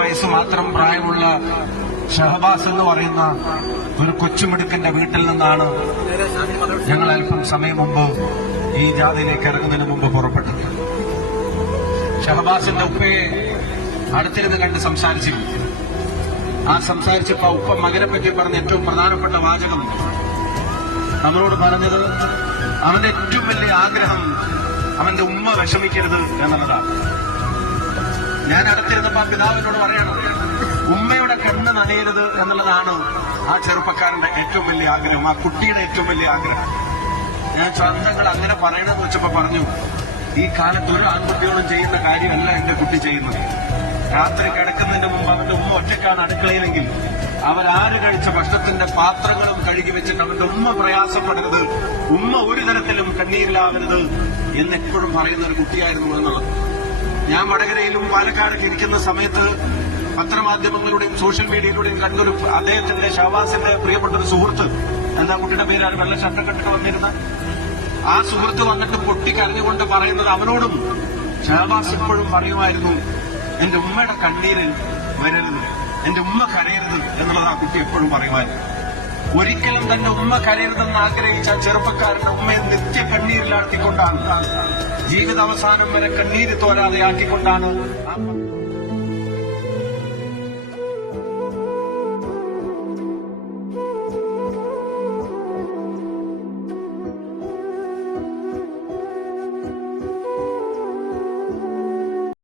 വയസ്സ് മാത്രം പ്രായമുള്ള ഷഹബാസ് എന്ന് പറയുന്ന ഒരു കൊച്ചുമിടുക്കന്റെ വീട്ടിൽ നിന്നാണ് ഞങ്ങൾ അല്പം സമയം മുമ്പ് ഈ ജാഥയിലേക്ക് ഇറങ്ങുന്നതിന് മുമ്പ് പുറപ്പെട്ടത്. ഷഹബാസിന്റെ ഉപ്പയെ അടുത്തിരുന്ന് കണ്ട് സംസാരിച്ചിരുന്നു. ആ സംസാരിച്ചപ്പോ ഉപ്പ മകനെ പറ്റി പറഞ്ഞ ഏറ്റവും പ്രധാനപ്പെട്ട വാചകം നമ്മളോട് പറഞ്ഞത് അവന്റെ ഏറ്റവും വലിയ ആഗ്രഹം അവന്റെ ഉമ്മ വിഷമിക്കരുത് എന്നുള്ളതാണ്. ഞാൻ അടുത്തിരുന്നപ്പോ പിതാവിനോട് പറയണം, ഉമ്മയുടെ കണ്ണ് നനയരുത് എന്നുള്ളതാണ് ആ ചെറുപ്പക്കാരന്റെ ഏറ്റവും വലിയ ആഗ്രഹം, ആ കുട്ടിയുടെ ഏറ്റവും വലിയ ആഗ്രഹം. ഞാൻ ചന്തങ്ങൾ അങ്ങനെ പറയണമെന്ന് വെച്ചപ്പോ പറഞ്ഞു, ഈ കാലത്ത് ഒരു ആൺകുട്ടിയോടും ചെയ്യുന്ന കാര്യമല്ല എന്റെ കുട്ടി ചെയ്യുന്നത്. രാത്രി കിടക്കുന്നതിന്റെ മുമ്പ് അവന്റെ ഉമ്മ ഒറ്റയ്ക്കാണ് അടുക്കളയിലെങ്കിൽ അവരാര് കഴിച്ച ഭക്ഷണത്തിന്റെ പാത്രങ്ങളും കഴുകി വെച്ചിട്ട് അവന്റെ ഉമ്മ പ്രയാസപ്പെടരുത്, ഉമ്മ ഒരു തരത്തിലും കണ്ണീരിലാവരുത് എന്നെപ്പോഴും പറയുന്ന ഒരു കുട്ടിയായിരുന്നു എന്നുള്ളത്. ഞാൻ വടകരയിലും പാലക്കാടൊക്കെ ഇരിക്കുന്ന സമയത്ത് പത്രമാധ്യമങ്ങളുടെയും സോഷ്യൽ മീഡിയയിലൂടെയും കണ്ടൊരു അദ്ദേഹത്തിന്റെ ഷഹബാസിന്റെ പ്രിയപ്പെട്ട ഒരു സുഹൃത്ത്, എന്താ കുട്ടിയുടെ പേരാണ്, വെള്ള ഷർട്ട് കെട്ടിട്ട് വന്നിരുന്ന ആ സുഹൃത്ത് വന്നിട്ട് പൊട്ടിക്കരഞ്ഞുകൊണ്ട് പറയുന്നത് അവനോടും ഷഹബാസ് എപ്പോഴും പറയുമായിരുന്നു, എന്റെ ഉമ്മയുടെ കണ്ണീര് വരരുത്, എന്റെ ഉമ്മ കരയരുത് എന്നുള്ളത് ആ കുട്ടി എപ്പോഴും പറയുമായിരുന്നു. ഒരിക്കലും തന്റെ ഉമ്മ കരയരുതെന്ന് ആഗ്രഹിച്ച ചെറുപ്പക്കാരന്റെ ഉമ്മയെ നിത്യ കണ്ണീരിലാഴ്ത്തിക്കൊണ്ടാണ്, ജീവിതാവസാനം വരെ കണ്ണീര് തോരാതെ ആക്കിക്കൊണ്ടാണ്